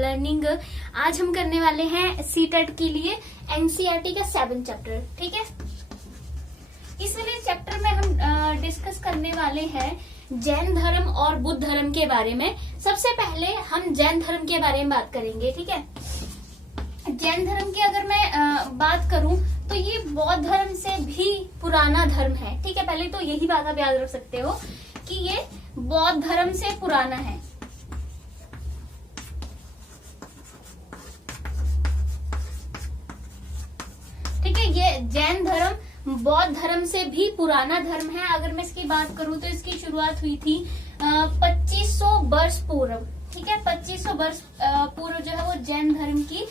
Learning. आज हम करने वाले हैं सीटेट के लिए एनसीईआरटी का 7 चैप्टर। ठीक है, इस वाले चैप्टर में हम डिस्कस करने वाले हैं जैन धर्म और बुद्ध धर्म के बारे में। सबसे पहले हम जैन धर्म के बारे में बात करेंगे। ठीक है, जैन धर्म की अगर मैं बात करूं तो ये बौद्ध धर्म से भी पुराना धर्म है। ठीक है, पहले तो यही बात आप याद रख सकते हो कि ये बौद्ध धर्म से पुराना है। ठीक है, ये जैन धर्म बौद्ध धर्म से भी पुराना धर्म है। अगर मैं इसकी बात करूं तो इसकी शुरुआत हुई थी 2500 वर्ष पूर्व। ठीक है, 2500 वर्ष पूर्व जो है वो जैन धर्म की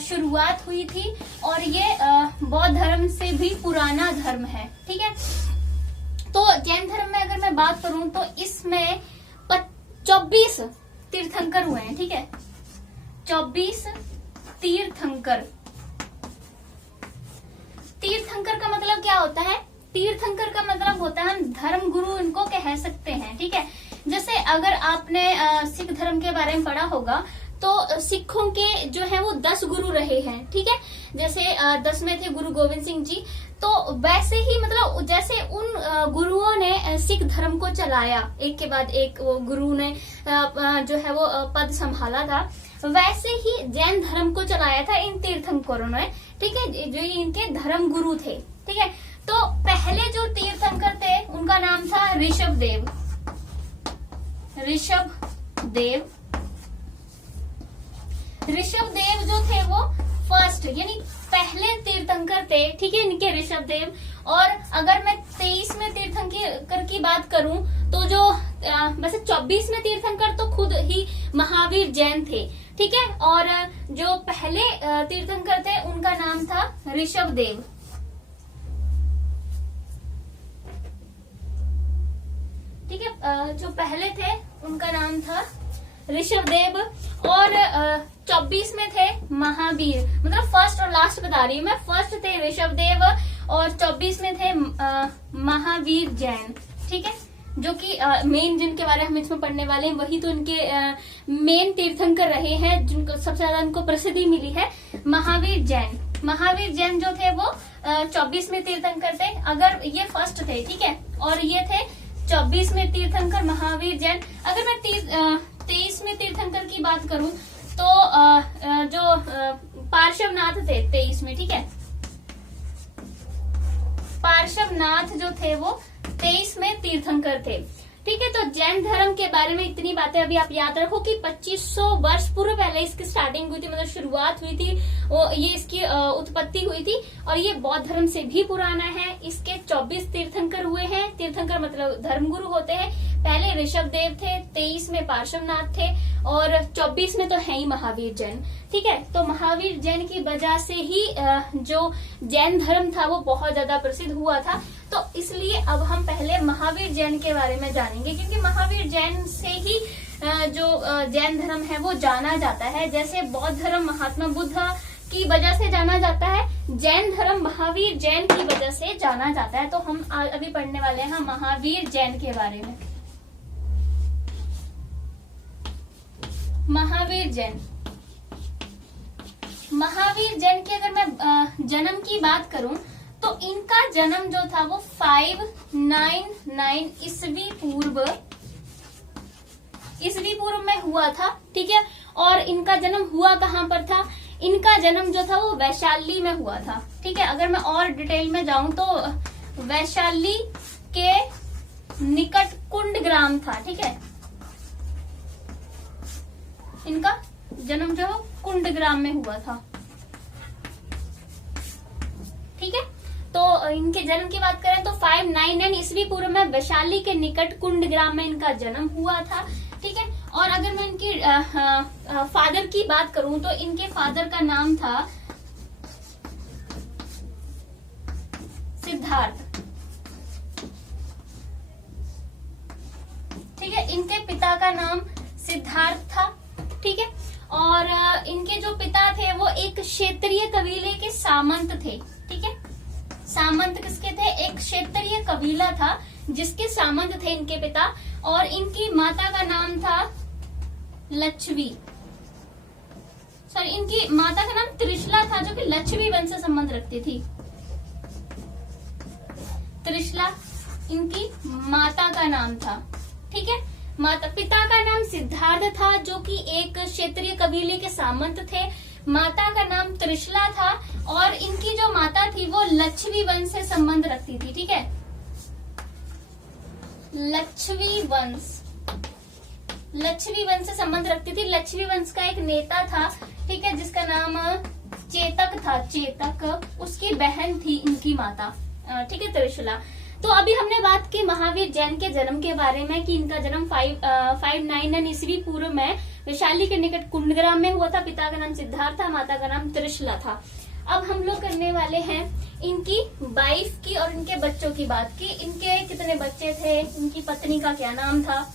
शुरुआत हुई थी और ये बौद्ध धर्म से भी पुराना धर्म है। ठीक है, तो जैन धर्म में अगर मैं बात करूं तो इसमें 24 तीर्थंकर हुए हैं। ठीक है, 24 तीर्थंकर। तीर्थंकर का मतलब क्या होता है? तीर्थंकर का मतलब होता है हम धर्म गुरु इनको कह सकते हैं। ठीक है, जैसे अगर आपने सिख धर्म के बारे में पढ़ा होगा तो सिखों के जो है वो 10 गुरु रहे हैं। ठीक है, जैसे 10 में थे गुरु गोविंद सिंह जी। तो वैसे ही मतलब जैसे उन गुरुओं ने सिख धर्म को चलाया, एक के बाद एक वो गुरु ने जो है वो पद संभाला था, वैसे ही जैन धर्म को चलाया था इन तीर्थंकरों ने। ठीक है, जो इनके धर्म गुरु थे। ठीक है, तो पहले जो तीर्थंकर थे उनका नाम था ऋषभ देव। ऋषभ देव जो थे वो फर्स्ट यानी पहले तीर्थंकर थे। ठीक है, इनके ऋषभ देव। और अगर मैं 23वें तीर्थंकर की बात करूं तो जो वैसे 24वें तीर्थंकर तो खुद ही महावीर जैन थे। ठीक है, और जो पहले तीर्थंकर थे उनका नाम था ऋषभ देव। ठीक है, जो पहले थे उनका नाम था ऋषभ देव और 24 में थे महावीर। मतलब फर्स्ट और लास्ट बता रही हूँ मैं। फर्स्ट थे ऋषभ देव और 24 में थे महावीर जैन। ठीक है, जो कि मेन जिनके बारे में हम इसमें पढ़ने वाले हैं वही तो इनके मेन तीर्थंकर रहे हैं, जिनको सबसे ज्यादा इनको प्रसिद्धि मिली है, महावीर जैन। महावीर जैन जो थे वो 24 में तीर्थंकर थे। अगर ये फर्स्ट थे, ठीक है, और ये थे 24 में तीर्थंकर महावीर जैन। अगर मैं 23 में तीर्थंकर की बात करूं तो जो पार्श्वनाथ थे 23 में। ठीक है, पार्श्वनाथ जो थे वो 23 में तीर्थंकर थे। ठीक है, तो जैन धर्म के बारे में इतनी बातें अभी आप याद रखो कि 2500 वर्ष पूर्व पहले इसकी स्टार्टिंग हुई थी, मतलब शुरुआत हुई थी, ये इसकी उत्पत्ति हुई थी। और ये बौद्ध धर्म से भी पुराना है। इसके 24 तीर्थंकर हुए हैं। तीर्थंकर मतलब धर्मगुरु होते हैं। पहले ऋषभ देव थे, 23 में पार्श्वनाथ थे और 24 में तो है ही महावीर जैन। ठीक है, तो महावीर जैन की वजह से ही जो जैन धर्म था वो बहुत ज्यादा प्रसिद्ध हुआ था। तो इसलिए अब हम पहले महावीर जैन के बारे में जानेंगे, क्योंकि महावीर जैन से ही जो जैन धर्म है वो जाना जाता है। जैसे बौद्ध धर्म महात्मा बुद्ध की वजह से जाना जाता है, जैन धर्म महावीर जैन की वजह से जाना जाता है। तो हम अभी पढ़ने वाले हैं महावीर जैन के बारे में। महावीर जैन की अगर मैं जन्म की बात करूं तो इनका जन्म जो था वो 599 ईस्वी पूर्व में हुआ था। ठीक है, और इनका जन्म हुआ कहाँ पर था? इनका जन्म जो था वो वैशाली में हुआ था। ठीक है, अगर मैं और डिटेल में जाऊं तो वैशाली के निकट कुंड ग्राम था। ठीक है, इनका जन्म जो है कुंड ग्राम में हुआ था। ठीक है, तो इनके जन्म की बात करें तो 599 ईस्वी पूर्व में वैशाली के निकट कुंड ग्राम में इनका जन्म हुआ था। ठीक है, और अगर मैं इनकी फादर की बात करूं तो इनके फादर का नाम था सिद्धार्थ। ठीक है, इनके पिता का नाम सिद्धार्थ था। ठीक है, और इनके जो पिता थे वो एक क्षेत्रीय कबीले के सामंत थे। ठीक है, सामंत किसके थे? एक क्षेत्रीय कबीला था जिसके सामंत थे इनके पिता। और इनकी माता का नाम था लच्छवी। सॉरी, इनकी माता का नाम त्रिशला था, जो कि लक्ष्मी वंश से संबंध रखती थी। त्रिशला इनकी माता का नाम था, ठीक है। माता पिता का नाम सिद्धार्थ था, जो कि एक क्षेत्रीय कबीले के सामंत थे। माता का नाम त्रिशला था और इनकी जो माता थी वो लक्ष्मी वंश से संबंध रखती थी, ठीक है। लक्ष्मी वंश से संबंध रखती थी। लक्ष्मी वंश का एक नेता था, ठीक है, जिसका नाम चेतक था। चेतक उसकी बहन थी इनकी माता, ठीक है, त्रिशला। तो अभी हमने बात की महावीर जैन के जन्म के बारे में कि इनका जन्म 599 ईस्वी पूर्व में वैशाली के निकट कुंडग्राम में हुआ था। पिता का नाम सिद्धार्थ था, माता का नाम त्रिशला था। अब हम लोग करने वाले हैं इनकी वाइफ की और इनके बच्चों की बात की। इनके कितने बच्चे थे, इनकी पत्नी का क्या नाम था।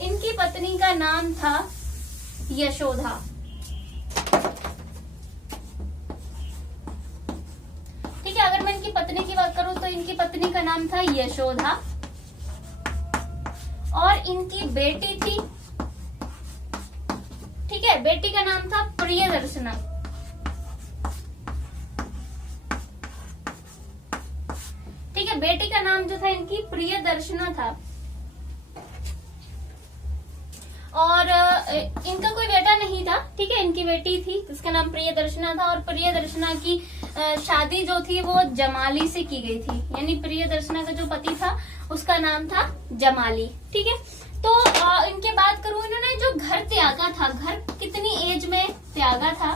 इनकी पत्नी का नाम था यशोदा, ठीक है। अगर मैं इनकी पत्नी की बात करूं तो इनकी पत्नी का नाम था यशोदा और इनकी बेटी थी, ठीक है, बेटी का नाम था प्रियदर्शना। ठीक है, बेटी का नाम जो था इनकी प्रियदर्शना था और इनका कोई बेटा नहीं था, ठीक है। इनकी बेटी थी जिसका नाम प्रियदर्शना था और प्रियदर्शना की शादी जो थी वो जमाली से की गई थी, यानी प्रियदर्शना का जो पति था उसका नाम था जमाली, ठीक है। तो इनके बात करूं, इन्होंने जो घर त्यागा था, घर कितनी एज में त्यागा था,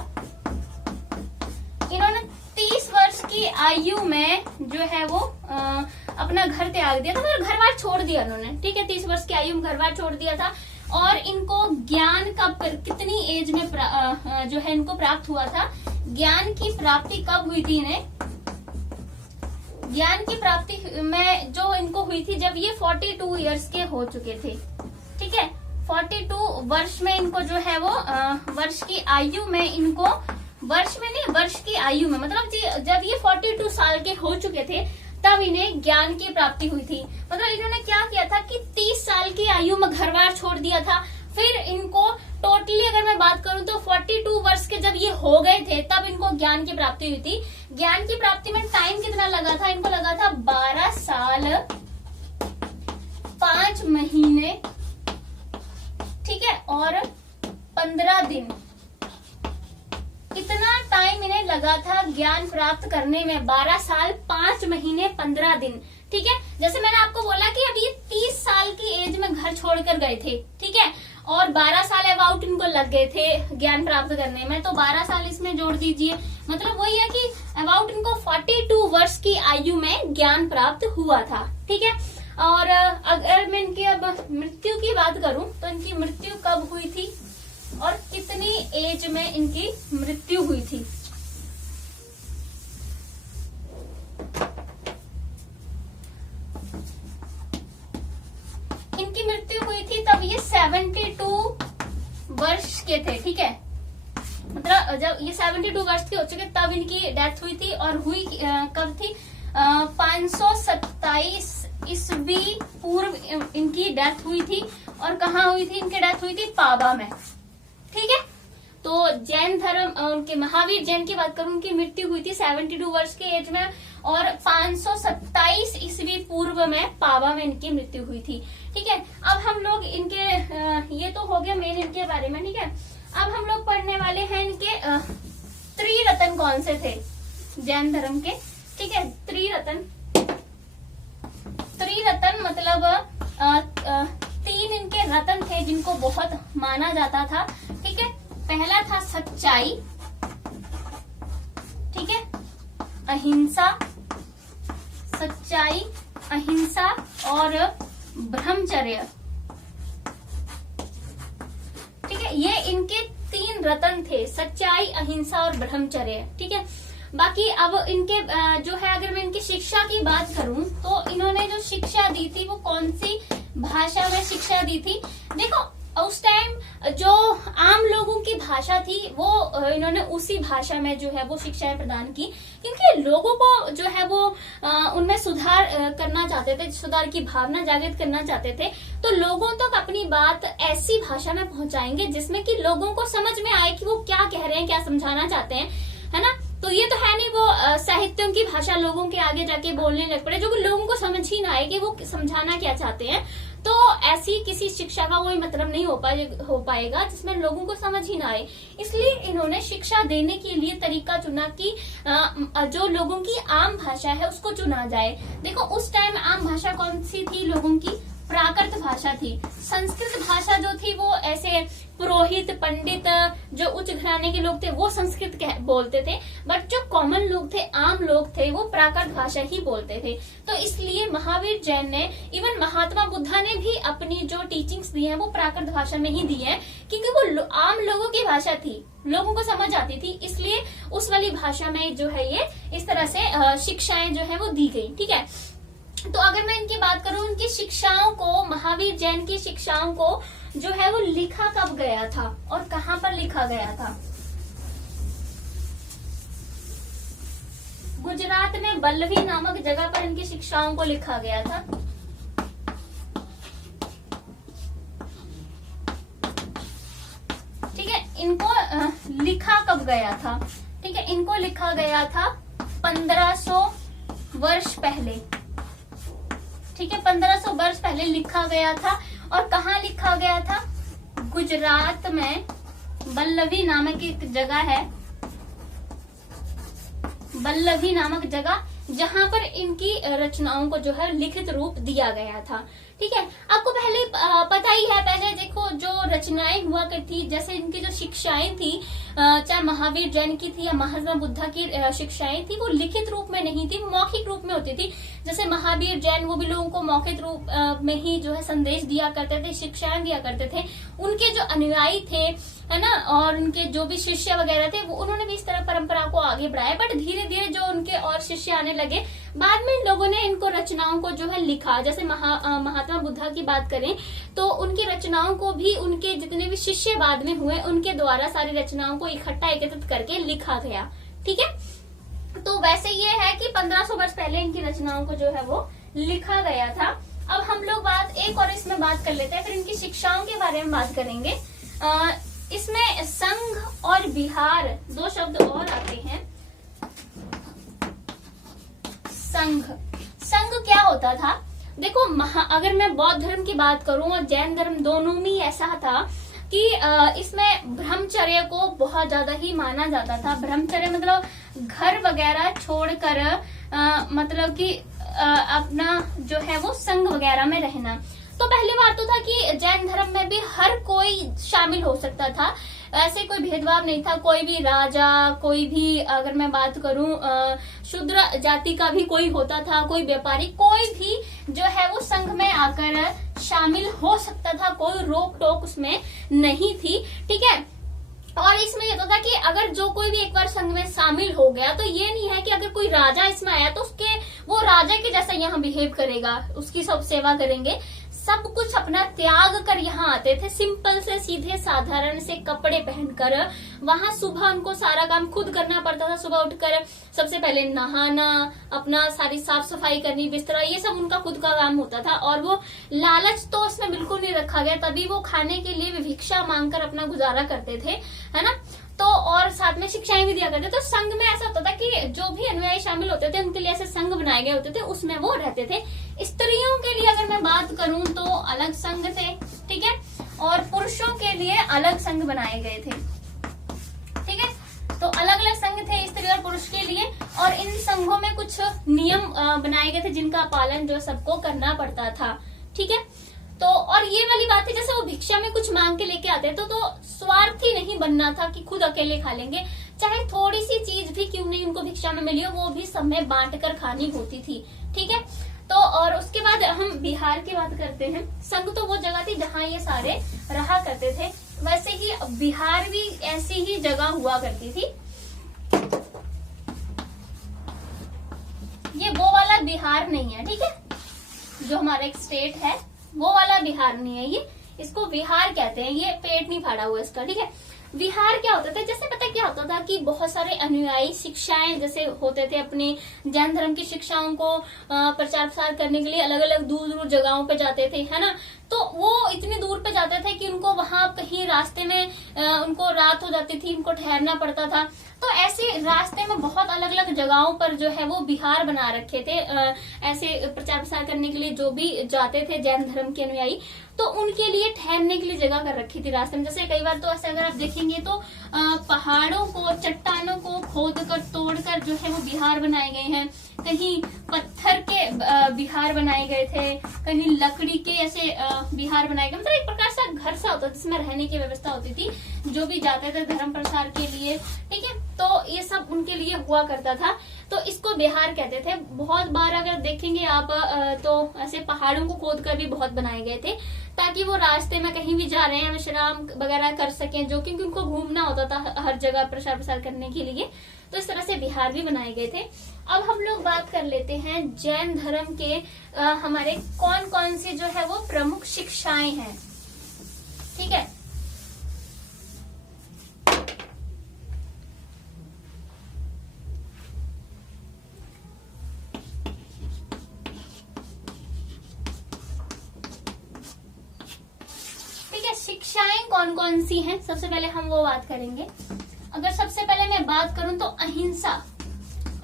इन्होंने 30 वर्ष की आयु में जो है वो अपना घर त्याग दिया था, मतलब घर बार छोड़ दिया उन्होंने, ठीक है। 30 वर्ष की आयु में घर बार छोड़ दिया था और इनको ज्ञान कब, कितनी एज में जो है इनको प्राप्त हुआ था। ज्ञान की प्राप्ति कब हुई थी इन्हें, ज्ञान की प्राप्ति में जो इनको हुई थी जब ये 42 इयर्स के हो चुके थे, ठीक है। 42 वर्ष में इनको जो है वो वर्ष की आयु में इनको, वर्ष में नहीं वर्ष की आयु में, मतलब जब ये 42 साल के हो चुके थे तब इन्हें ज्ञान की प्राप्ति हुई थी। मतलब इन्होंने क्या किया था कि 30 साल की आयु में घर बार छोड़ दिया था। फिर इनको टोटली अगर मैं बात करूं तो 42 वर्ष के जब ये हो गए थे तब इनको ज्ञान की प्राप्ति हुई थी। ज्ञान की प्राप्ति में टाइम कितना लगा था, इनको लगा था 12 साल 5 महीने, ठीक है, और 15 दिन। इतना टाइम इन्हें लगा था ज्ञान प्राप्त करने में, 12 साल 5 महीने 15 दिन, ठीक है। जैसे मैंने आपको बोला कि अब ये 30 साल की एज में घर छोड़कर गए थे, ठीक है, और 12 साल अबाउट इनको लग गए थे ज्ञान प्राप्त करने में, तो 12 साल इसमें जोड़ दीजिए, मतलब वही है कि अबाउट इनको 42 वर्ष की आयु में ज्ञान प्राप्त हुआ था, ठीक है। और अगर मैं इनकी अब मृत्यु की बात करूं तो इनकी मृत्यु कब हुई थी और कितनी एज में इनकी मृत्यु हुई थी। इनकी मृत्यु हुई थी तब ये 72 वर्ष के थे, ठीक है। मतलब जब ये 72 वर्ष के हो चुके तब इनकी डेथ हुई थी और हुई कब थी, 527 ईस्वी पूर्व इनकी डेथ हुई थी। और कहाँ हुई थी इनकी डेथ, हुई थी पाबा में, ठीक है। तो जैन धर्म, उनके महावीर जैन की बात करूं, उनकी मृत्यु हुई थी 72 वर्ष के एज में और 527 ईस्वी पूर्व में पाबा में इनकी मृत्यु हुई थी, ठीक है। अब हम लोग इनके ये तो हो गया मेन इनके बारे में, ठीक है। अब हम लोग पढ़ने वाले हैं इनके त्रिरत्न कौन से थे जैन धर्म के, ठीक है। त्रिरत्न मतलब 3 इनके रत्न थे जिनको बहुत माना जाता था, ठीक है। पहला था सच्चाई, ठीक है, अहिंसा, सच्चाई, अहिंसा और ब्रह्मचर्य, ठीक है। ये इनके 3 रत्न थे, सच्चाई, अहिंसा और ब्रह्मचर्य, ठीक है। बाकी अब इनके जो है, अगर मैं इनकी शिक्षा की बात करूं तो इन्होंने जो शिक्षा दी थी वो कौन सी भाषा में शिक्षा दी थी। देखो उस टाइम जो आम लोगों की भाषा थी वो इन्होंने उसी भाषा में जो है वो शिक्षाएं प्रदान की, क्योंकि लोगों को जो है वो उनमें सुधार करना चाहते थे, सुधार की भावना जागृत करना चाहते थे। तो लोगों तक अपनी बात ऐसी भाषा में पहुंचाएंगे जिसमें कि लोगों को समझ में आए कि वो क्या कह रहे हैं, क्या समझाना चाहते हैं, है ना। तो ये तो है नहीं वो साहित्यों की भाषा लोगों के आगे जाके बोलने लग पड़े, जो कि लोगों को समझ ही ना आए कि वो समझाना क्या चाहते हैं। तो ऐसी किसी शिक्षा का कोई मतलब नहीं हो पाएगा जिसमें लोगों को समझ ही ना आए। इसलिए इन्होंने शिक्षा देने के लिए तरीका चुना कि जो लोगों की आम भाषा है उसको चुना जाए। देखो उस टाइम आम भाषा कौन सी थी लोगों की? प्राकृत भाषा थी। संस्कृत भाषा जो थी वो ऐसे पुरोहित, पंडित, जो उच्च घराने के लोग थे वो संस्कृत बोलते थे, बट जो कॉमन लोग थे, आम लोग थे, वो प्राकृत भाषा ही बोलते थे। तो इसलिए महावीर जैन ने, इवन महात्मा बुद्धा ने भी अपनी जो टीचिंग्स दी है वो प्राकृत भाषा में ही दी है, क्योंकि वो आम लोगों की भाषा थी, लोगों को समझ आती थी, इसलिए उस वाली भाषा में जो है ये इस तरह से शिक्षाएं जो है वो दी गई। ठीक है, तो अगर मैं इनकी बात करूं, उनकी शिक्षाओं को, महावीर जैन की शिक्षाओं को जो है वो लिखा कब गया था और कहां पर लिखा गया था? गुजरात में बल्लभी नामक जगह पर इनकी शिक्षाओं को लिखा गया था। ठीक है, इनको लिखा कब गया था? ठीक है, इनको लिखा गया था 1500 वर्ष पहले। ठीक है, 1500 वर्ष पहले लिखा गया था। और कहाँ लिखा गया था? गुजरात में बल्लभी नामक एक जगह है, बल्लभी नामक जगह, जहां पर इनकी रचनाओं को जो है लिखित रूप दिया गया था। ठीक है, आपको पहले पता ही है, पहले देखो जो रचनाएं हुआ करती, जैसे इनकी जो शिक्षाएं थी, चाहे महावीर जैन की थी या महात्मा बुद्धा की शिक्षाएं थी, वो लिखित रूप में नहीं थी, मौखिक रूप में होती थी। जैसे महावीर जैन वो भी लोगों को मौखिक रूप में ही जो है संदेश दिया करते थे, शिक्षाएं दिया करते थे। उनके जो अनुयायी थे, है ना, और उनके जो भी शिष्य वगैरह थे, वो उन्होंने भी इस तरह परंपरा को आगे बढ़ाया। बट धीरे धीरे जो उनके और शिष्य आने लगे, बाद में इन लोगों ने इनको रचनाओं को जो है लिखा। जैसे महात्मा बुद्धा की बात करें तो उनकी रचनाओं को भी उनके जितने भी शिष्य बाद में हुए, उनके द्वारा सारी रचनाओं को इकट्ठा एकत्रित करके लिखा गया। ठीक है, तो वैसे ये है कि 1500 वर्ष पहले इनकी रचनाओं को जो है वो लिखा गया था। अब हम लोग एक और इसमें बात कर लेते हैं, फिर इनकी शिक्षाओं के बारे में बात करेंगे। इसमें संघ और विहार दो शब्द और आते हैं। संघ क्या होता था? देखो अगर मैं बौद्ध धर्म की बात करूं और जैन धर्म, दोनों में ऐसा था कि इसमें ब्रह्मचर्य को बहुत ज्यादा ही माना जाता था। ब्रह्मचर्य मतलब घर वगैरह छोड़कर मतलब कि अपना जो है वो संघ वगैरह में रहना। तो पहली बात तो था कि जैन धर्म में भी हर कोई शामिल हो सकता था, ऐसे कोई भेदभाव नहीं था। कोई भी राजा, कोई भी, अगर मैं बात करूं शूद्र जाति का भी कोई होता था, कोई व्यापारी, कोई भी जो है वो संघ में आकर शामिल हो सकता था, कोई रोक टोक उसमें नहीं थी। ठीक है, और इसमें ये तो था कि अगर जो कोई भी एक बार संघ में शामिल हो गया तो ये नहीं है कि अगर कोई राजा इसमें आया तो वो राजा के जैसा यहाँ बिहेव करेगा, उसकी सब सेवा करेंगे। सब कुछ अपना त्याग कर यहाँ आते थे, सिंपल से सीधे साधारण से कपड़े पहनकर। वहां सुबह उनको सारा काम खुद करना पड़ता था। सुबह उठकर सबसे पहले नहाना, अपना सारी साफ सफाई करनी, बिस्तरा, ये सब उनका खुद का काम होता था। और वो लालच तो उसमें बिल्कुल नहीं रखा गया, तभी वो खाने के लिए भिक्षा मांगकर अपना गुजारा करते थे, है ना। तो और साथ में शिक्षाएं भी दिया करते। तो संघ में ऐसा होता था कि जो भी अनुयायी शामिल होते थे उनके लिए ऐसे संघ बनाए गए होते थे, उसमें वो रहते थे। स्त्रियों के लिए अगर मैं बात करूं तो अलग संघ थे, ठीक है, और पुरुषों के लिए अलग संघ बनाए गए थे। ठीक है, तो अलग अलग संघ थे स्त्री और पुरुष के लिए, और इन संघों में कुछ नियम बनाए गए थे जिनका पालन जो सबको करना पड़ता था। ठीक है, तो और ये वाली बात है, जैसे वो भिक्षा में कुछ मांग के लेके आते तो स्वार्थी नहीं बनना था कि खुद अकेले खा लेंगे, चाहे थोड़ी सी चीज भी क्यों नहीं उनको भिक्षा में मिली हो, वो भी सब में बांट कर खानी होती थी। ठीक है, तो और उसके बाद हम बिहार की बात करते हैं। संघ तो वो जगह थी जहाँ ये सारे रहा करते थे, वैसे ही बिहार भी ऐसी ही जगह हुआ करती थी। ये वो वाला बिहार नहीं है, ठीक है, जो हमारा एक स्टेट है वो वाला बिहार नहीं है, इसको विहार कहते हैं। ये पेट नहीं फाड़ा हुआ इसका, ठीक है। विहार क्या होता था, जैसे पता क्या होता था कि बहुत सारे अनुयायी शिक्षाएं जैसे होते थे, अपने जैन धर्म की शिक्षाओं को प्रचार प्रसार करने के लिए अलग अलग दूर दूर जगहों पे जाते थे, है ना। तो वो इतनी दूर पे जाते थे कि उनको वहां कहीं रास्ते में उनको रात हो जाती थी, उनको ठहरना पड़ता था। तो ऐसे रास्ते में बहुत अलग अलग जगहों पर जो है वो विहार बना रखे थे, ऐसे प्रचार प्रसार करने के लिए जो भी जाते थे जैन धर्म के अनुयायी, तो उनके लिए ठहरने के लिए जगह कर रखी थी रास्ते में। जैसे कई बार तो ऐसे अगर आप देखेंगे तो पहाड़ों को, चट्टानों को खोद कर तोड़ कर जो है वो विहार बनाए गए हैं। कहीं पत्थर के विहार बनाए गए थे, कहीं लकड़ी के ऐसे विहार बनाए गए। मतलब एक प्रकार से घर सा होता जिसमें रहने की व्यवस्था होती थी जो भी जाते थे धर्म प्रसार के लिए, ठीक है। तो ये सब उनके लिए हुआ करता था, तो इसको विहार कहते थे। बहुत बार अगर देखेंगे आप तो ऐसे पहाड़ों को खोद कर भी बहुत बनाए गए थे, ताकि वो रास्ते में कहीं भी जा रहे हैं विश्राम वगैरह कर सकें, जो क्योंकि उनको घूमना होता था हर जगह प्रचार प्रसार करने के लिए। तो इस तरह से विहार भी बनाए गए थे। अब हम लोग बात कर लेते हैं जैन धर्म के हमारे कौन कौन सी जो है वो प्रमुख शिक्षाएं हैं, ठीक है। शिक्षाएं कौन कौन सी हैं, सबसे पहले हम वो बात करेंगे। अगर सबसे पहले मैं बात करूं तो अहिंसा।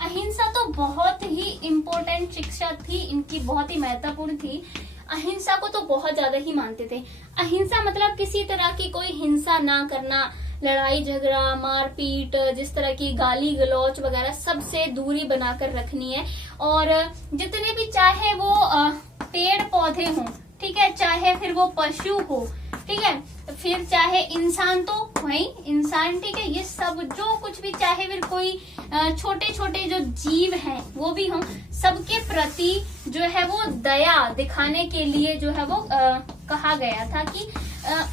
अहिंसा तो बहुत ही इम्पोर्टेंट शिक्षा थी इनकी, बहुत ही महत्वपूर्ण थी। अहिंसा को तो बहुत ज्यादा ही मानते थे। अहिंसा मतलब किसी तरह की कोई हिंसा ना करना, लड़ाई झगड़ा, मारपीट, जिस तरह की गाली गलौच वगैरह सबसे दूरी बनाकर रखनी है। और जितने भी चाहे वो पेड़ पौधे हों, ठीक है, चाहे फिर वो पशु हो, ठीक है, फिर चाहे इंसान तो वही इंसान, ठीक है, ये सब जो कुछ भी चाहे फिर कोई छोटे छोटे जो जीव हैं वो भी हों, सबके प्रति जो है वो दया दिखाने के लिए जो है वो कहा गया था कि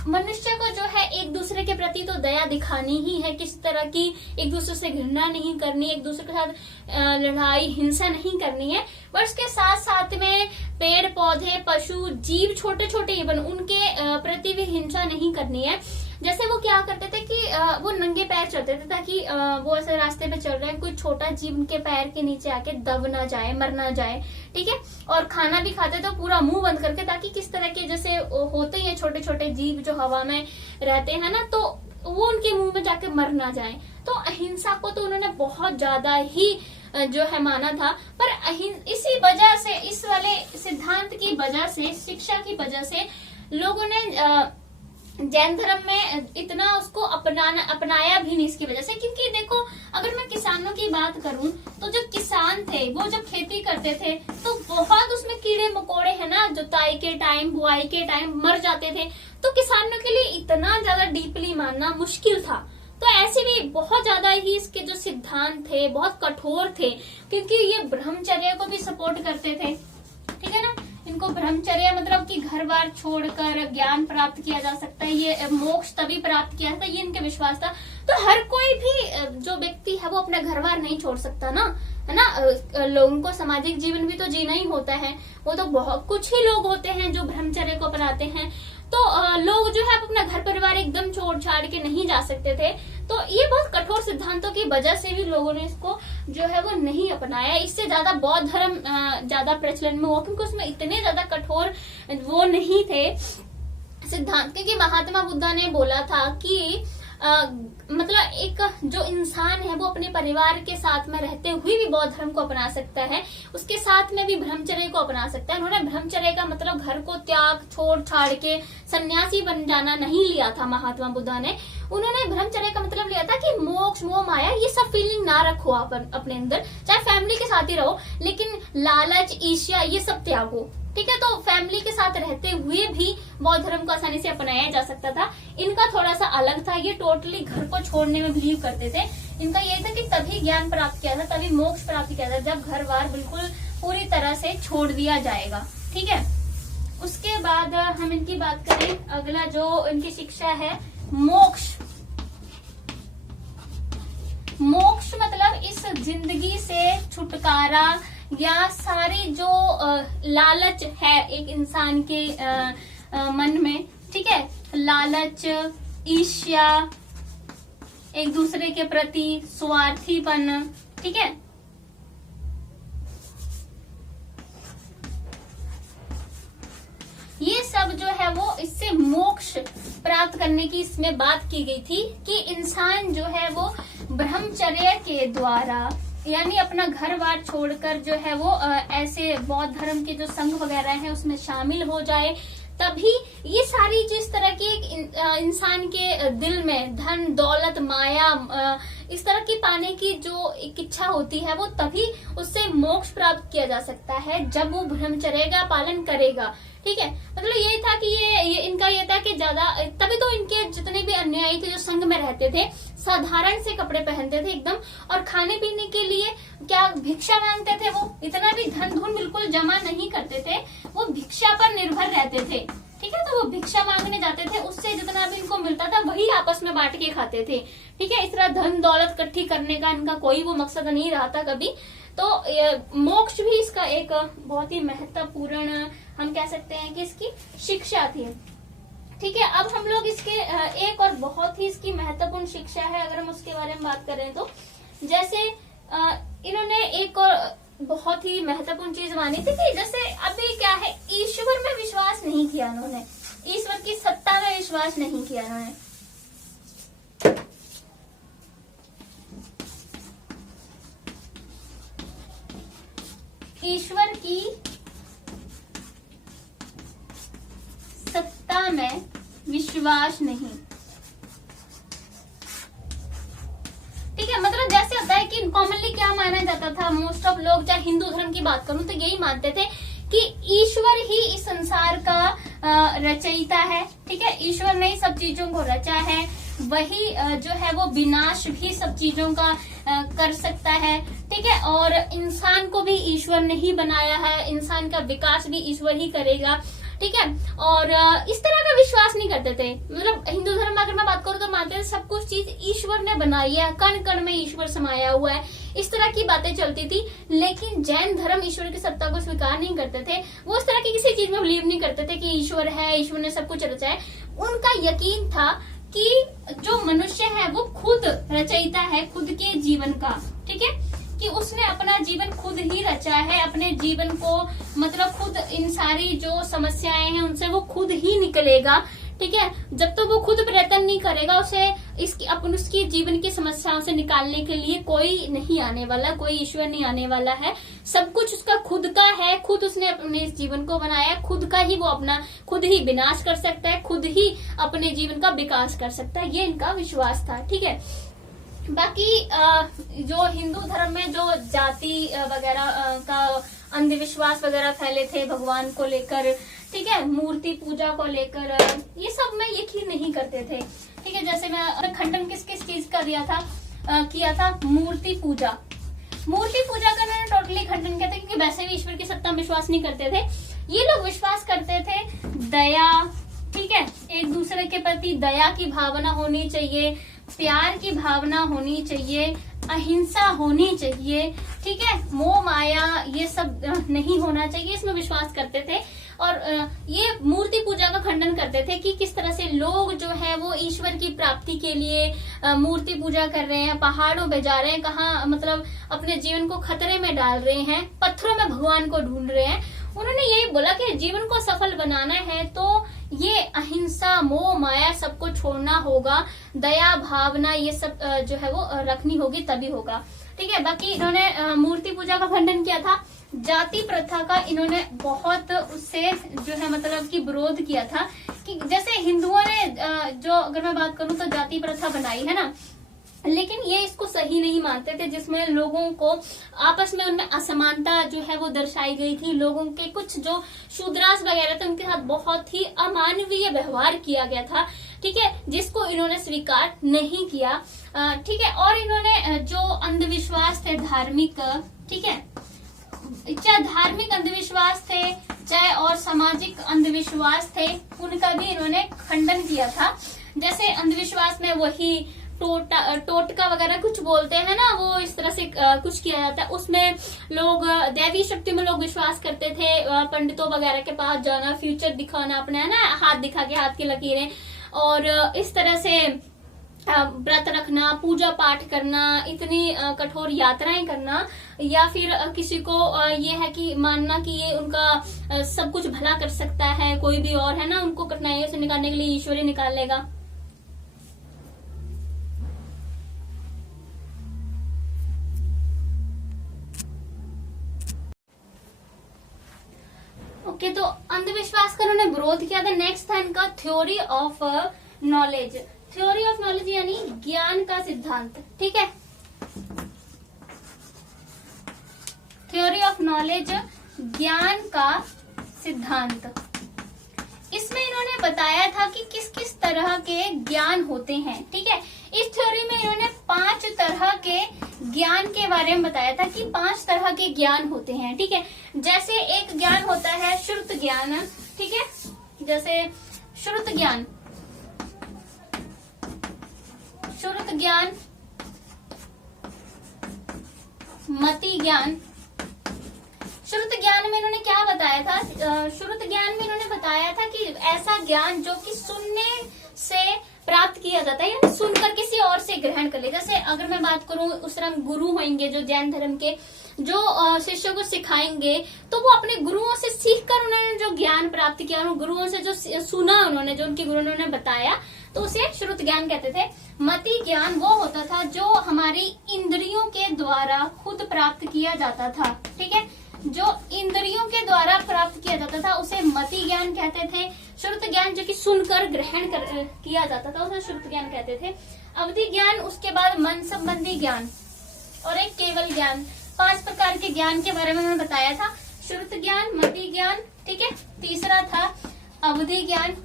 मनुष्य को जो है एक दूसरे के प्रति तो दया दिखानी ही है, किस तरह की एक दूसरे से घृणा नहीं करनी, एक दूसरे के साथ लड़ाई हिंसा नहीं करनी है। पर उसके साथ साथ में पेड़ पौधे पशु जीव छोटे छोटे इवन उनके प्रति भी हिंसा नहीं करनी है। जैसे वो क्या करते थे कि वो नंगे पैर चलते थे, ताकि वो ऐसे रास्ते पे चल रहे हैं, कोई छोटा जीव उनके पैर के नीचे आके दब ना जाए, मर ना जाए, ठीक है। और खाना भी खाते तो पूरा मुंह बंद करके, ताकि किस तरह के जैसे होते हैं छोटे छोटे जीव जो हवा में रहते हैं ना, तो वो उनके मुंह में जाके मर ना जाए। तो अहिंसा को तो उन्होंने बहुत ज्यादा ही जो है माना था। पर इसी वजह से, इस वाले सिद्धांत की वजह से, शिक्षा की वजह से लोगों ने जैन धर्म में इतना उसको अपनाया भी नहीं इसकी वजह से। क्योंकि देखो, अगर मैं किसानों की बात करूं तो जो किसान थे वो जब खेती करते थे तो बहुत उसमें कीड़े मकोड़े है ना, जुताई के टाइम बुआई के टाइम मर जाते थे। तो किसानों के लिए इतना ज्यादा डीपली मानना मुश्किल था। तो ऐसे भी बहुत ज्यादा ही इसके जो सिद्धांत थे बहुत कठोर थे, क्योंकि ये ब्रह्मचर्य को भी सपोर्ट करते थे, ठीक है ना। इनको ब्रह्मचर्य मतलब कि घर बार छोड़कर ज्ञान प्राप्त किया जा सकता है, ये मोक्ष तभी प्राप्त किया जाता है, ये इनके विश्वास था। तो हर कोई भी जो व्यक्ति है वो अपना घर बार नहीं छोड़ सकता ना, है ना। लोगों को सामाजिक जीवन भी तो जीना ही होता है। वो तो बहुत कुछ ही लोग होते हैं जो ब्रह्मचर्य को अपनाते हैं। तो लोग जो है अपना घर परिवार एकदम छोड़ छाड़ के नहीं जा सकते थे। तो ये बहुत कठोर सिद्धांतों की वजह से भी लोगों ने इसको जो है वो नहीं अपनाया। इससे ज्यादा बौद्ध धर्म ज्यादा प्रचलन में हुआ, क्योंकि उसमें इतने ज्यादा कठोर वो नहीं थे सिद्धांत। क्योंकि महात्मा बुद्धा ने बोला था कि मतलब एक जो इंसान है वो अपने परिवार के साथ में रहते हुए भी बौद्ध धर्म को अपना सकता है, उसके साथ में भी ब्रह्मचर्य को अपना सकता है। उन्होंने ब्रह्मचर्य का मतलब घर को त्याग छोड़ छाड़ के सन्यासी बन जाना नहीं लिया था महात्मा बुद्धा ने। उन्होंने ब्रह्मचर्य का मतलब लिया था कि मोक्ष मोह माया ये सब फीलिंग ना रखो आप अपने अंदर, चाहे फैमिली के साथ ही रहो, लेकिन लालच ईर्ष्या ये सब त्यागो, ठीक है। तो फैमिली के साथ रहते हुए भी बौद्ध धर्म को आसानी से अपनाया जा सकता था। इनका थोड़ा सा अलग था, ये टोटली घर को छोड़ने में बिलीव करते थे। इनका ये था कि तभी ज्ञान प्राप्त किया था, तभी मोक्ष प्राप्त किया था, जब घर बार बिल्कुल पूरी तरह से छोड़ दिया जाएगा, ठीक है। उसके बाद हम इनकी बात करें, अगला जो इनकी शिक्षा है मोक्ष। मोक्ष मतलब इस जिंदगी से छुटकारा, या सारी जो लालच है एक इंसान के मन में, ठीक है, लालच, ईर्ष्या, एक दूसरे के प्रति स्वार्थीपन, ठीक है, ये सब जो है वो इससे मोक्ष प्राप्त करने की इसमें बात की गई थी कि इंसान जो है वो ब्रह्मचर्य के द्वारा यानी अपना घर बार छोड़कर जो है वो ऐसे बौद्ध धर्म के जो संघ वगैरह हैं उसमें शामिल हो जाए, तभी ये सारी जिस तरह की इंसान के दिल में धन दौलत माया इस तरह की पाने की जो एक इच्छा होती है वो तभी उससे मोक्ष प्राप्त किया जा सकता है जब वो ब्रह्मचर्य का पालन करेगा। ठीक है, मतलब यही था कि ये इनका ये था कि ज्यादा, तभी तो इनके जितने भी अनुयायी थे जो संघ में रहते थे साधारण से कपड़े पहनते थे एकदम, और खाने पीने के लिए क्या भिक्षा मांगते थे, वो इतना भी धन धन बिल्कुल जमा नहीं करते थे, वो भिक्षा पर निर्भर रहते थे। ठीक है, तो वो भिक्षा मांगने जाते थे, उससे जितना भी इनको मिलता था वही आपस में बांट के खाते थे। ठीक है, इस तरह धन दौलत इकट्ठी करने का इनका कोई वो मकसद नहीं रहा था कभी। तो मोक्ष भी इसका एक बहुत ही महत्वपूर्ण हम कह सकते हैं कि इसकी शिक्षा थी। ठीक है, अब हम लोग इसके एक और बहुत ही इसकी महत्वपूर्ण शिक्षा है अगर हम उसके बारे में बात करें तो, जैसे इन्होंने एक और बहुत ही महत्वपूर्ण चीज मानी थी कि जैसे अभी क्या है, ईश्वर में विश्वास नहीं किया उन्होंने, ईश्वर की सत्ता में विश्वास नहीं किया उन्होंने। ईश्वर की सत्ता में विश्वास नहीं। ठीक है, मतलब जैसे होता है कि कॉमनली क्या माना जाता था, मोस्ट ऑफ लोग, चाहे हिंदू धर्म की बात करूं तो यही मानते थे कि ईश्वर ही इस संसार का रचयिता है। ठीक है, ईश्वर ने ही सब चीजों को रचा है, वही जो है वो विनाश भी सब चीजों का कर सकता है। ठीक है, और इंसान को भी ईश्वर ने ही बनाया है, इंसान का विकास भी ईश्वर ही करेगा। ठीक है, और इस तरह का विश्वास नहीं करते थे। मतलब हिंदू धर्म में अगर मैं बात करूं तो मानते थे सब कुछ चीज ईश्वर ने बनाई है, कण कण में ईश्वर समाया हुआ है, इस तरह की बातें चलती थी। लेकिन जैन धर्म ईश्वर की सत्ता को स्वीकार नहीं करते थे, वो इस तरह की किसी चीज में बिलीव नहीं करते थे कि ईश्वर है, ईश्वर ने सब कुछ रचा है। उनका यकीन था कि जो मनुष्य है वो खुद रचयिता है खुद के जीवन का। ठीक है, कि उसने अपना जीवन खुद ही रचा है, अपने जीवन को मतलब खुद इन सारी जो समस्याएं हैं उनसे वो खुद ही निकलेगा। ठीक है, जब तक वो खुद प्रयत्न नहीं करेगा उसे उसकी जीवन की समस्याओं से निकालने के लिए कोई नहीं आने वाला, कोई ईश्वर नहीं आने वाला है। सब कुछ उसका खुद का है, खुद उसने अपने इस जीवन को बनाया, खुद का ही वो अपना खुद ही विनाश कर सकता है, खुद ही अपने जीवन का विकास कर सकता है, ये इनका विश्वास था। ठीक है, बाकी जो हिंदू धर्म में जो जाति वगैरह का अंधविश्वास वगैरह फैले थे भगवान को लेकर, ठीक है, मूर्ति पूजा को लेकर, ये सब में यकीन नहीं करते थे। ठीक है, जैसे मैं खंडन किस किस चीज का किया था, मूर्ति पूजा का मैंने टोटली खंडन किया था, क्योंकि वैसे भी ईश्वर की सत्ता में विश्वास नहीं करते थे। ये लोग विश्वास करते थे दया, ठीक है, एक दूसरे के प्रति दया की भावना होनी चाहिए, प्यार की भावना होनी चाहिए, अहिंसा होनी चाहिए। ठीक है, मोह माया ये सब नहीं होना चाहिए, इसमें विश्वास करते थे। और ये मूर्ति पूजा का खंडन करते थे कि किस तरह से लोग जो है वो ईश्वर की प्राप्ति के लिए मूर्ति पूजा कर रहे हैं, पहाड़ों पे जा रहे हैं, कहाँ मतलब अपने जीवन को खतरे में डाल रहे हैं, पत्थरों में भगवान को ढूंढ रहे हैं। उन्होंने यही बोला कि जीवन को सफल बनाना है तो ये अहिंसा मोह माया सबको छोड़ना होगा, दया भावना ये सब जो है वो रखनी होगी, तभी होगा। ठीक है, बाकी इन्होंने मूर्ति पूजा का खंडन किया था। जाति प्रथा का इन्होंने बहुत उससे जो है मतलब कि विरोध किया था कि जैसे हिंदुओं ने जो अगर मैं बात करूं तो जाति प्रथा बनाई है ना, लेकिन ये इसको सही नहीं मानते थे, जिसमें लोगों को आपस में उनमें असमानता जो है वो दर्शाई गई थी। लोगों के कुछ जो शूद्रास वगैरह थे उनके साथ बहुत ही अमानवीय व्यवहार किया गया था। ठीक है, जिसको इन्होंने स्वीकार नहीं किया। ठीक है, और इन्होंने जो अंधविश्वास थे धार्मिक, ठीक है, चाहे धार्मिक अंधविश्वास थे चाहे और सामाजिक अंधविश्वास थे, उनका भी इन्होंने खंडन किया था। जैसे अंधविश्वास में वही टोटका वगैरह कुछ बोलते हैं ना, वो इस तरह से कुछ किया जाता है। उसमें लोग दैवी शक्ति में लोग विश्वास करते थे, पंडितों वगैरह के पास जाना, फ्यूचर दिखाना अपना, है ना, हाथ दिखा के, हाथ की लकीरें, और इस तरह से व्रत रखना, पूजा पाठ करना, इतनी कठोर यात्राएं करना, या फिर किसी को ये है कि मानना कि ये उनका सब कुछ भला कर सकता है, कोई भी और, है ना, उनको कठिनाइयों से निकालने के लिए ईश्वर ही निकाल लेगा। ओके, तो अंधविश्वास का उन्होंने विरोध किया था। नेक्स्ट था इनका theory of knowledge. Theory of knowledge यानी ज्ञान का सिद्धांत, ठीक है। थ्योरी ऑफ नॉलेज, ज्ञान का सिद्धांत। इसमें इन्होंने बताया था कि किस किस तरह के ज्ञान होते हैं, ठीक है। इस थ्योरी में इन्होंने 5 तरह के ज्ञान के बारे में बताया था कि 5 तरह के ज्ञान होते हैं, ठीक है। जैसे एक ज्ञान होता है श्रुत ज्ञान, ठीक है, जैसे श्रुत ज्ञान, श्रुत ज्ञान, मति ज्ञान। श्रुत ज्ञान में इन्होंने क्या बताया था? श्रुत ज्ञान में इन्होंने बताया था कि ऐसा ज्ञान जो कि सुनने से प्राप्त किया जाता है, यानी सुनकर किसी और से ग्रहण कर ले। जैसे अगर मैं बात करूं, उस तरह गुरु होंगे जो जैन धर्म के, जो शिष्यों को सिखाएंगे, तो वो अपने गुरुओं से सीखकर उन्होंने जो ज्ञान प्राप्त किया, उन गुरुओं से जो सुना उन्होंने, जो उनके गुरुओं ने बताया, तो उसे श्रुत ज्ञान कहते थे। मति ज्ञान वो होता था जो हमारी इंद्रियों के द्वारा खुद प्राप्त किया जाता था, ठीक है। जो इंद्रियों के द्वारा प्राप्त किया जाता था उसे मति ज्ञान कहते थे। श्रुत ज्ञान जो कि सुनकर ग्रहण किया जाता था उसे श्रुत ज्ञान कहते थे। अवधि ज्ञान, उसके बाद मन संबंधी ज्ञान, और एक केवल ज्ञान। 5 प्रकार के ज्ञान के बारे में मैंने बताया था। श्रुत ज्ञान, मति ज्ञान, ठीक है। तीसरा था अवधि ज्ञान।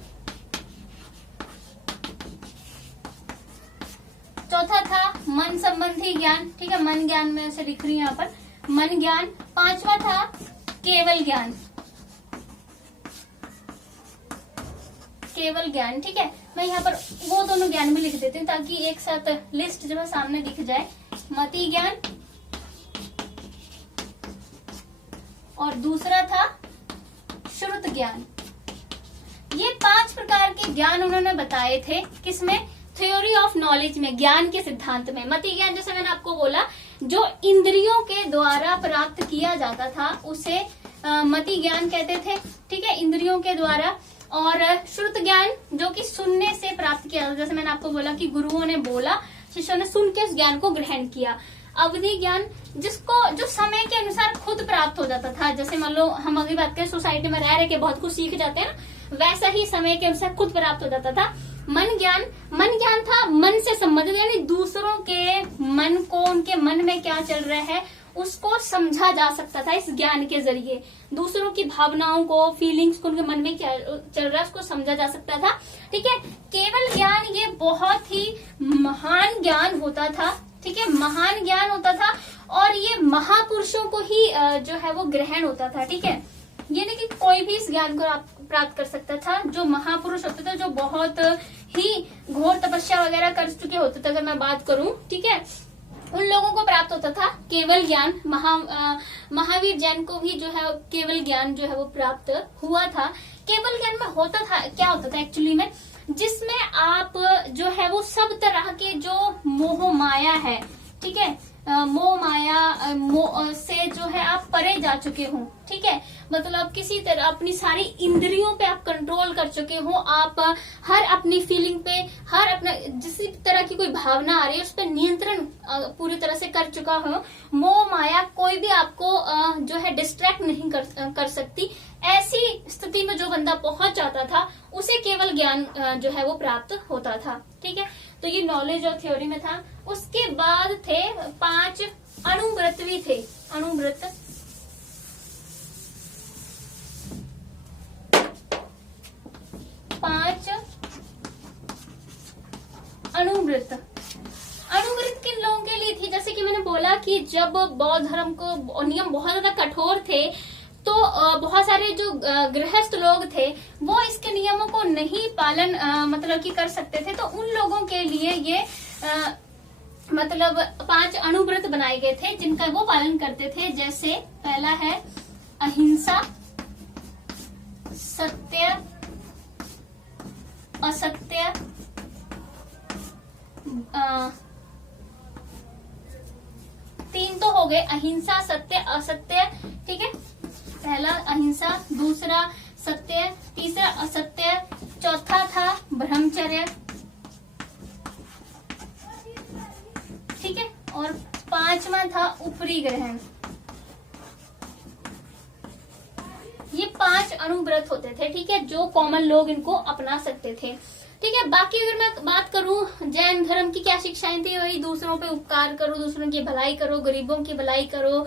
चौथा था मन संबंधी ज्ञान, ठीक है। मन ज्ञान में ऐसे लिख रही हूं यहाँ पर, मन ज्ञान। 5वां था केवल ज्ञान, केवल ज्ञान, ठीक है। मैं यहाँ पर वो दोनों ज्ञान भी लिख देती हूँ ताकि एक साथ लिस्ट जो है सामने दिख जाए। मति ज्ञान, और दूसरा था श्रुत ज्ञान। ये 5 प्रकार के ज्ञान उन्होंने बताए थे, किसमें? थ्योरी ऑफ नॉलेज में, ज्ञान के सिद्धांत में। मति ज्ञान जैसे मैंने आपको बोला, जो इंद्रियों के द्वारा प्राप्त किया जाता था उसे मति ज्ञान कहते थे, ठीक है, इंद्रियों के द्वारा। और श्रुत ज्ञान जो कि सुनने से प्राप्त किया जाता, जैसे मैंने आपको बोला कि गुरुओं ने बोला, शिष्यों ने सुन के उस ज्ञान को ग्रहण किया। अवधि ज्ञान, जिसको जो समय के अनुसार खुद प्राप्त हो जाता था। जैसे मान लो हम अभी बात करें, सोसाइटी में रह रहे के बहुत कुछ सीख जाते हैं ना, वैसा ही समय के अनुसार खुद प्राप्त हो जाता था। मन ज्ञान, मन ज्ञान था मन से संबंधित, यानी दूसरों के मन को, उनके मन में क्या चल रहा है उसको समझा जा सकता था इस ज्ञान के जरिए। दूसरों की भावनाओं को, फीलिंग्स को, उनके मन में क्या चल रहा है उसको समझा जा सकता था, ठीक है। केवल ज्ञान, ये बहुत ही महान ज्ञान होता था, ठीक है, महान ज्ञान होता था, और ये महापुरुषों को ही जो है वो ग्रहण होता था, ठीक है। ये नहीं कि कोई भी इस ज्ञान को प्राप्त कर सकता था। जो महापुरुष होते थे, जो बहुत ही घोर तपस्या वगैरह कर चुके होते थे, अगर मैं बात करूं, ठीक है, उन लोगों को प्राप्त होता था केवल ज्ञान। महावीर जैन को भी जो है केवल ज्ञान जो है वो प्राप्त हुआ था। केवल ज्ञान में होता था, क्या होता था एक्चुअली में, जिसमें आप जो है वो सब तरह के जो मोह माया है, ठीक है, मोह माया से जो है आप परे जा चुके हो, ठीक है। मतलब किसी तरह अपनी सारी इंद्रियों पे आप कंट्रोल कर चुके हो, आप हर अपनी फीलिंग पे, हर अपना जिस तरह की कोई भावना आ रही है उस पर नियंत्रण पूरी तरह से कर चुका हो। मोह माया कोई भी आपको जो है डिस्ट्रैक्ट नहीं कर सकती। ऐसी स्थिति में जो बंदा पहुंच जाता था उसे केवल ज्ञान जो है वो प्राप्त होता था, ठीक है। तो ये नॉलेज और थ्योरी में था। उसके बाद थे 5 अणुव्रत भी थे। अणुव्रत, अणुव्रत। अणुव्रत किन लोगों के लिए थी? जैसे कि मैंने बोला कि जब बौद्ध धर्म को नियम बहुत ज्यादा कठोर थे, तो बहुत सारे जो गृहस्थ लोग थे वो इसके नियमों को नहीं पालन मतलब कि कर सकते थे, तो उन लोगों के लिए ये मतलब 5 अणुव्रत बनाए गए थे जिनका वो पालन करते थे। जैसे पहला है अहिंसा, सत्य, असत्य, 3 तो हो गए, अहिंसा, सत्य, असत्य, ठीक है। पहला अहिंसा, दूसरा सत्य, तीसरा असत्य, चौथा था ब्रह्मचर्य, ठीक है, और 5वां था ऊपरी ग्रहण। ये 5 अणुव्रत होते थे, ठीक है, जो कॉमन लोग इनको अपना सकते थे, ठीक है। बाकी अगर मैं बात करूं जैन धर्म की क्या शिक्षाएं थी, वही दूसरों पे उपकार करो, दूसरों की भलाई करो, गरीबों की भलाई करो,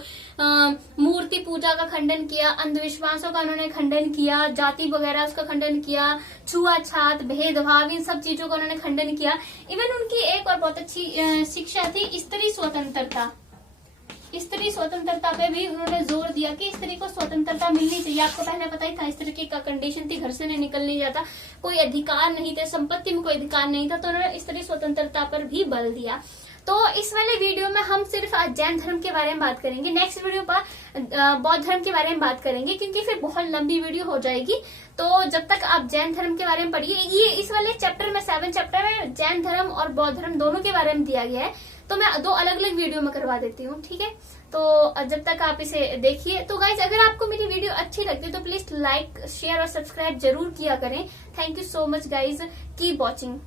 मूर्ति पूजा का खंडन किया, अंधविश्वासों का उन्होंने खंडन किया, जाति वगैरह उसका खंडन किया, छुआछात, भेदभाव, इन सब चीजों का उन्होंने खंडन किया। इवन उनकी एक और बहुत अच्छी शिक्षा थी स्त्री स्वतंत्रता। स्त्री स्वतंत्रता पे भी उन्होंने जोर दिया कि स्त्री को स्वतंत्रता मिलनी चाहिए। आपको पहले पता ही था स्त्री की क्या कंडीशन थी, घर से नहीं निकलने जाता, कोई अधिकार नहीं थे, संपत्ति में कोई अधिकार नहीं था, तो उन्होंने स्त्री स्वतंत्रता पर भी बल दिया। तो इस वाले वीडियो में हम सिर्फ आज जैन धर्म के बारे में बात करेंगे, नेक्स्ट वीडियो पर बौद्ध धर्म के बारे में बात करेंगे, क्योंकि फिर बहुत लंबी वीडियो हो जाएगी। तो जब तक आप जैन धर्म के बारे में पढ़िए, ये इस वाले चैप्टर में 7 चैप्टर में जैन धर्म और बौद्ध धर्म दोनों के बारे में दिया गया है, तो मैं 2 अलग अलग वीडियो में करवा देती हूँ, ठीक है। तो जब तक आप इसे देखिए। तो गाइज अगर आपको मेरी वीडियो अच्छी लगती है तो प्लीज लाइक, शेयर और सब्सक्राइब जरूर किया करें। Thank you so much guys, keep watching.